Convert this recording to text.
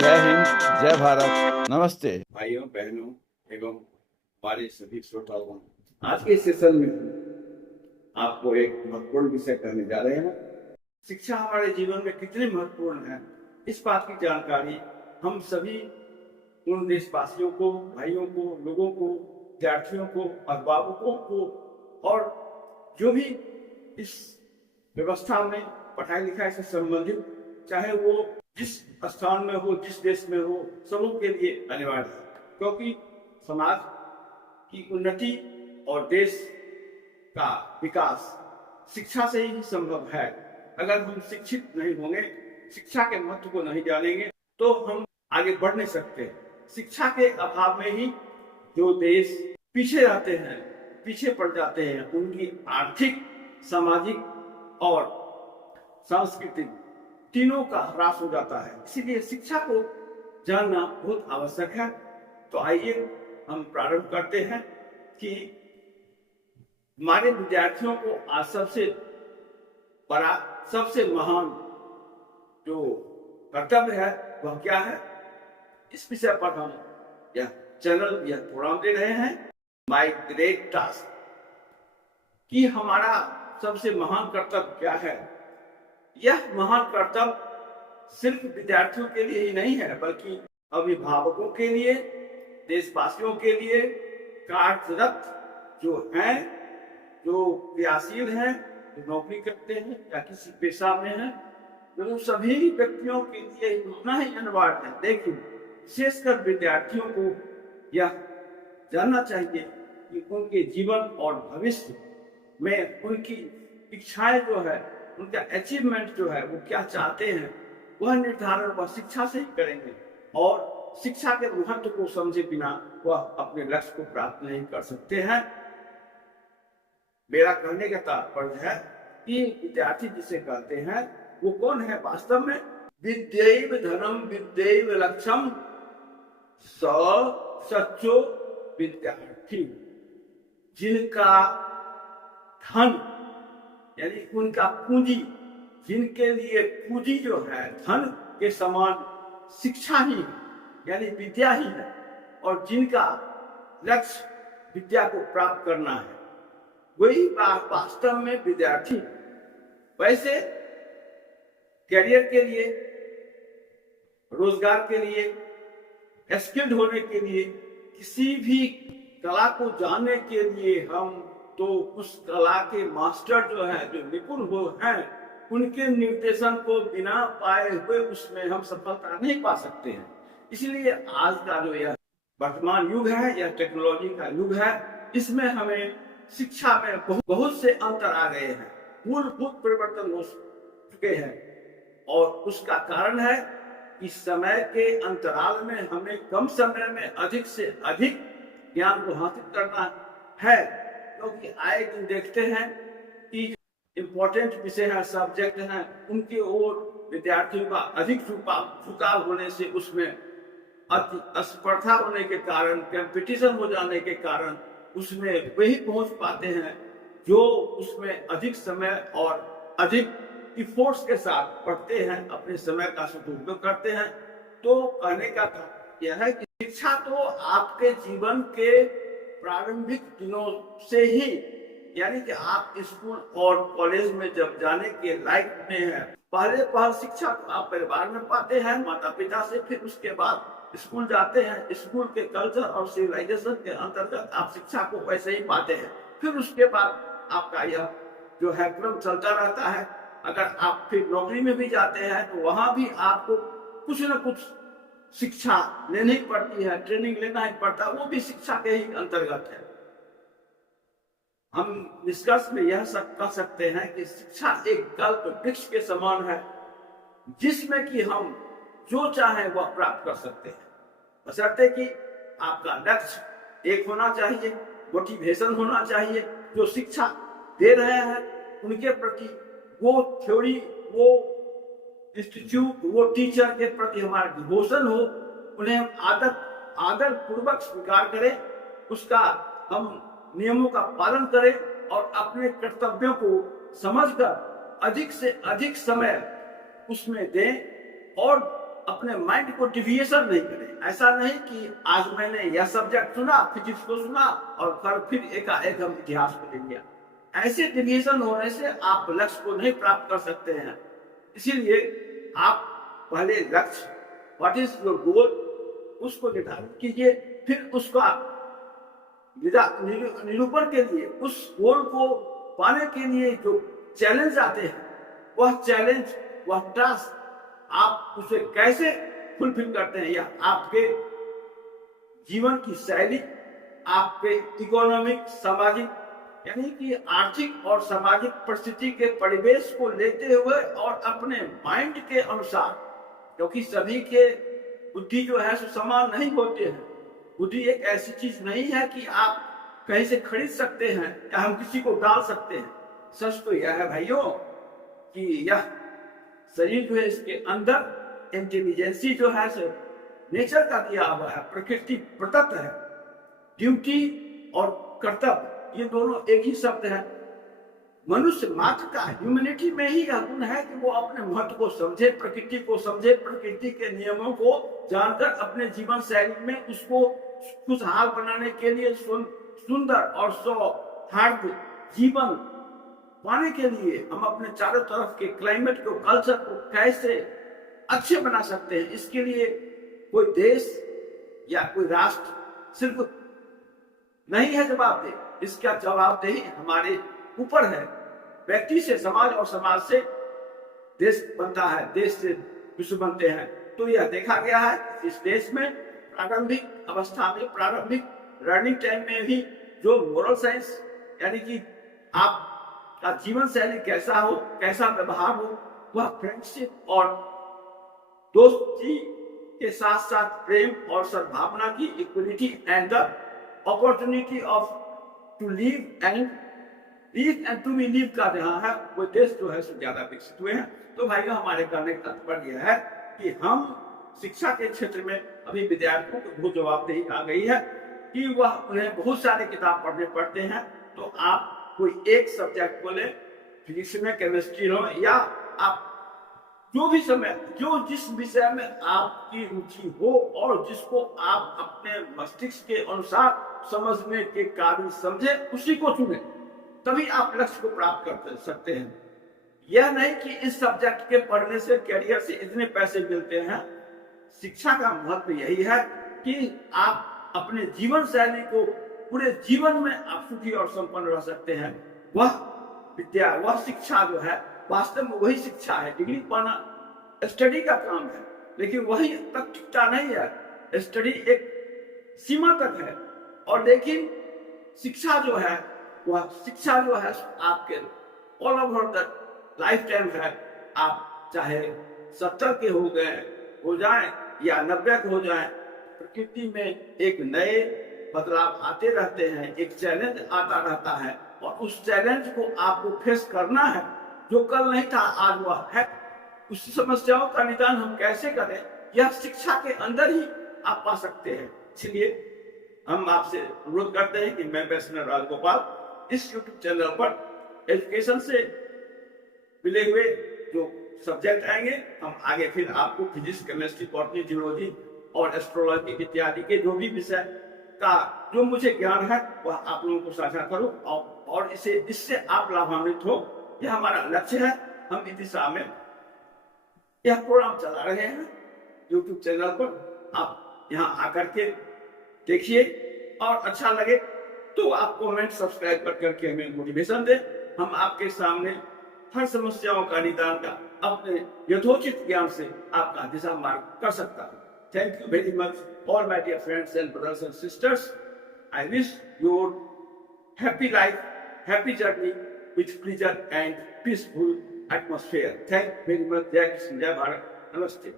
जय हिंद, जय भारत, नमस्ते। भाइयों बहनों एवं हमारे सभी श्रोताओं, आज के सेशन में आपको एक महत्वपूर्ण विषय करने जा रहे हैं। शिक्षा हमारे जीवन में कितनी महत्वपूर्ण है, इस बात की जानकारी हम सभी उन देशवासियों को, भाइयों को, लोगों को, विद्यार्थियों को, अभिभावकों को और जो भी इस व्यवस्था में पढ़ाई लिखाई से संबंधित, चाहे वो जिस स्थान में हो, जिस देश में हो, सबों के लिए अनिवार्य है। क्योंकि समाज की उन्नति और देश का विकास शिक्षा से ही संभव है। अगर हम शिक्षित नहीं होंगे, शिक्षा के महत्व को नहीं जानेंगे, तो हम आगे बढ़ नहीं सकते। शिक्षा के अभाव में ही जो देश पीछे रहते हैं, पीछे पड़ जाते हैं, उनकी आर्थिक, सामाजिक और सांस्कृतिक तीनों का ह्रास हो जाता है। इसीलिए शिक्षा को जानना बहुत आवश्यक है। तो आइए हम प्रारंभ करते हैं कि हमारे विद्यार्थियों को आज सबसे बड़ा, सबसे महान जो कर्तव्य है वह क्या है। इस विषय पर हम यह चैनल, यह प्रोग्राम दे रहे हैं, माय ग्रेट टास्क, कि हमारा सबसे महान कर्तव्य क्या है। यह महान कर्तव्य सिर्फ विद्यार्थियों के लिए ही नहीं है, बल्कि अभिभावकों के लिए, देशवासियों के लिए, कार्यरत जो हैं, जो क्रियाशील हैं, जो नौकरी करते हैं या किसी पेशा में हैं, जो सभी व्यक्तियों के लिए उतना ही अनिवार्य है। लेकिन विशेषकर विद्यार्थियों को यह जानना चाहिए कि उनके जीवन और भविष्य में उनकी इच्छाएं जो है, उनका अचीवमेंट जो है, वो क्या चाहते हैं, वह निर्धारण वह शिक्षा से ही करेंगे। और शिक्षा के महत्व को समझे बिना वह अपने लक्ष्य को प्राप्त नहीं कर सकते हैं। मेरा कहने का तात्पर्य है कि विद्यार्थी जिसे कहते हैं वो कौन है वास्तव में। विद्यैव धनम विद्यैव लक्ष्यम स सच्चो विद्यार्थी। जिनका धन यानी उनका पूंजी, जिनके लिए पूंजी जो है धन के समान शिक्षा ही है, यानी विद्या ही है, और जिनका लक्ष्य विद्या को प्राप्त करना है, वही वास्तव में विद्यार्थी। वैसे करियर के लिए, रोजगार के लिए, स्किल्ड होने के लिए, किसी भी कला को जानने के लिए हम तो उस कला के मास्टर जो है, जो निपुण हो हैं, उनके निर्देशन को बिना पाए हुए उसमें हम सफलता नहीं पा सकते हैं। इसलिए आज का जो यह वर्तमान युग है, यह टेक्नोलॉजी का युग है, इसमें हमें शिक्षा में बहुत से अंतर आ गए हैं, मूलभूत परिवर्तन हो चुके हैं। और उसका कारण है कि समय के अंतराल में हमें कम समय में अधिक से अधिक ज्ञान को हासिल करना है। क्योंकि आए दिन देखते हैं कि इम्पोर्टेंट विषय है, सब्जेक्ट हैं, उनकी ओर विद्यार्थियों का अधिक झुकाव होने से उसमें स्पर्धा होने के कारण, कंपटीशन हो जाने के कारण उसमें वही पहुंच पाते हैं जो उसमें अधिक समय और अधिक इफोर्ट्स के साथ पढ़ते हैं, अपने समय का सदुपयोग करते हैं। तो कहने का यह है कि शिक्षा तो आपके जीवन के प्रारंभिक दिनों से ही, यानी कि आप स्कूल और कॉलेज में जब जाने के लायक में हैं, पहले शिक्षा आप परिवार में पाते हैं, माता पिता से, फिर उसके बाद स्कूल जाते हैं। स्कूल के कल्चर और सिविलाइजेशन के अंतर्गत आप शिक्षा को वैसे ही पाते हैं। फिर उसके बाद आपका यह जो है क्रम चलता रहता है। अगर आप फिर नौकरी में भी जाते हैं तो वहां भी आपको कुछ न कुछ शिक्षा लेनी पड़ती है, ट्रेनिंग लेना ही पड़ता है, वो भी शिक्षा के ही अंतर्गत है। हम निष्कर्ष में यह कह सकते हैं कि शिक्षा एक कल्प वृक्ष के समान है, जिसमें कि हम जो चाहे वह प्राप्त कर सकते हैं, बशर्ते कि आपका लक्ष्य एक होना चाहिए, मोटिवेशन होना चाहिए। जो शिक्षा दे रहे हैं उनके प्रति वो थ्योरी, वो इंस्टीट्यूट, वो टीचर के प्रति हमारा डिवोशन हो, उन्हें आदर पूर्वक स्वीकार करें, उसका हम नियमों का पालन करें और अपने कर्तव्यों को समझकर अधिक से अधिक समय उसमें दें और अपने माइंड को डिविएशन नहीं करें। ऐसा नहीं कि आज मैंने यह सब्जेक्ट सुना, फिजिक्स को सुना और कल फिर एकाएक हम इतिहास को ले लिया। ऐसे डिविएशन होने से आप लक्ष्य को नहीं प्राप्त कर सकते हैं। इसीलिए आप पहले लक्ष्य, व्हाट इज योर गोल, उसको निर्धारित कीजिए, फिर उसका निरूपण के लिए, उस गोल को पाने के लिए जो चैलेंज आते हैं, वह चैलेंज, वह टास्क आप उसे कैसे फुलफिल करते हैं, या आपके जीवन की शैली, आपके इकोनॉमिक, सामाजिक, यानी कि आर्थिक और सामाजिक परिस्थिति के परिवेश को लेते हुए और अपने माइंड के अनुसार, क्योंकि सभी के बुद्धि जो है समान नहीं होते हैं। बुद्धि एक ऐसी चीज नहीं है कि आप कहीं से खरीद सकते हैं या हम किसी को डाल सकते हैं। सच तो यह है भाइयों कि यह शरीर जो है, इसके अंदर इंटेलिजेंसी जो है नेचर का दिया हुआ है, प्रकृति प्रदत्त है। ड्यूटी और कर्तव्य ये दोनों एक ही शब्द है। मनुष्य मात्र का ह्यूमैनिटी में ही यह गुण है कि वो अपने महत्व को समझे, प्रकृति को समझे, प्रकृति के नियमों को जानकर अपने जीवन शैली में उसको खुशहाल बनाने के लिए सुंदर और सौहार्द जीवन पाने के लिए हम अपने चारों तरफ के क्लाइमेट को, कल्चर को कैसे अच्छे बना सकते हैं। इसके लिए कोई देश या कोई राष्ट्र सिर्फ नहीं है जवाबदेह, इसका जवाबदेही हमारे ऊपर है। व्यक्ति से समाज और समाज से देश बनता है, देश से विश्व बनते हैं। तो यह देखा गया है इस देश में प्रारंभिक अवस्था में, प्रारंभिक लर्निंग टाइम में भी जो मोरल साइंस, यानी कि आप का जीवन शैली कैसा हो, कैसा व्यवहार हो, वह फ्रेंडशिप और दोस्ती के साथ साथ प्रेम और सद्भावना की equality and the opportunity of to live and to be live का जहां है, वो देश जो है ज्यादा विकसित हुए हैं। तो भाइयों, हमारे कहने का तात्पर्य यह है कि हम शिक्षा के क्षेत्र में अभी विद्यार्थियों को बहुत जवाबदेही आ गई है कि वह उन्हें बहुत सारे किताब पढ़ने पड़ते हैं। तो आप कोई एक सब्जेक्ट को ले, फिजिक्स में, केमिस्ट्री हो, या आप जो भी समय, जो जिस विषय में आपकी रुचि हो और जिसको आप अपने मस्तिष्क के अनुसार समझने के काबिल समझे, उसी को चुने, तभी आप लक्ष्य को प्राप्त कर सकते हैं। यह नहीं कि इस सब्जेक्ट के पढ़ने से कैरियर से इतने पैसे मिलते हैं। शिक्षा का महत्व यही है कि आप अपने जीवन शैली को, पूरे जीवन में आप सुखी और संपन्न रह सकते हैं। वह विद्या, वह शिक्षा जो है, वास्तव में वही शिक्षा है। डिग्री पाना स्टडी का काम है, लेकिन वही तक टिकता नहीं है। स्टडी एक सीमा तक है, और लेकिन शिक्षा जो है, वह शिक्षा जो है आपके all over the life time है। आप चाहे 70 के हो जाए या 90 के हो जाए, प्रकृति में एक नए बदलाव आते रहते हैं, एक चैलेंज आता रहता है, और उस चैलेंज को आपको फेस करना है। जो कल नहीं था आज वह है। उस समस्याओं का निदान हम कैसे करें, यह शिक्षा के अंदर ही आप पा सकते हैं। इसलिए हम आपसे अनुरोध करते हैं कि मैं वैष्णव राजगोपाल इस यूट्यूब चैनल पर एजुकेशन से मिले हुए जो सब्जेक्ट आएंगे, हम आगे फिर आपको फिजिक्स, केमिस्ट्री, बॉटनी, जियोलॉजी और एस्ट्रोलॉजी इत्यादि के जो भी विषय का जो मुझे ज्ञान है वह आप लोगों को साझा करो, और इससे आप लाभान्वित हो। यह हमारा लक्ष्य है। हम इस दिशा में यह प्रोग्राम चला रहे हैं यूट्यूब चैनल पर। आप यहाँ आकर के देखिए, और अच्छा लगे तो आप कमेंट, सब्सक्राइब करके हमें मोटिवेशन दें। हम आपके सामने हर समस्याओं का निदान का अपने यथोचित ज्ञान से आपका दिशा मार्ग कर सकता हूँ। Thank you very much, all my dear friends and brothers and sisters. I wish your happy life, happy journey with pleasure and peaceful atmosphere. Thank you very much. Jai Krishna, Jai Bharat. Namaste.